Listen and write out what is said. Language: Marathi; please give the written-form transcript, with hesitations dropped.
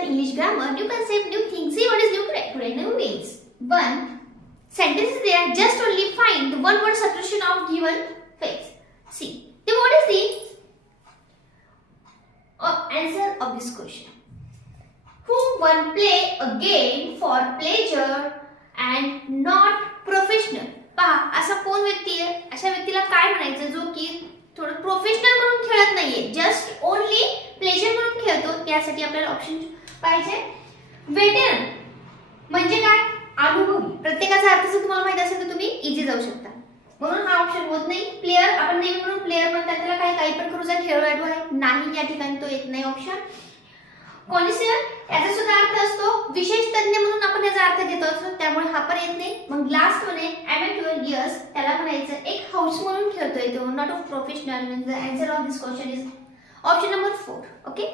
learn English grammar, new concept, new things. See what is new today? New means one sentence is there. Just only find the one word substitution of given phrase. See, then what is the answer of this question? Whom one play a game for pleasure and not professional. पहा असा कोण व्यक्ती आहे, अशा व्यक्तीला काय म्हणायचं जो की थोडं प्रोफेशनल म्हणून खेळत नाहीये, जस्ट ओनली प्लेजर म्हणून खेळतो. त्यासाठी आपल्याला ऑप्शन पाहिजे. वेटरन म्हणजे काय? अनुभवी. प्रत्येकाचा अर्थ जर तुम्हाला माहिती असेल तर तुम्ही इझी जाऊ शकता, म्हणून हा ऑप्शन होत नाही. प्लेयर आपण नेहमी म्हणून प्लेयर म्हणतात, त्याला काही पण करू जा खेळाडू आहे नाही, या ठिकाणी तो येत नाही ऑप्शन. कॉन्सियर याचा सुद्धा अर्थ असतो विशेष तज्ञ म्हणून आपण याचा अर्थ घेतो असतो, त्यामुळे हा पण येत नाही. मग लास्ट वन आहे amateur years, त्याला म्हणायचं एक हाऊस म्हणून खेळतोय तो, not of professional. The answer of this question is option number 4. Okay.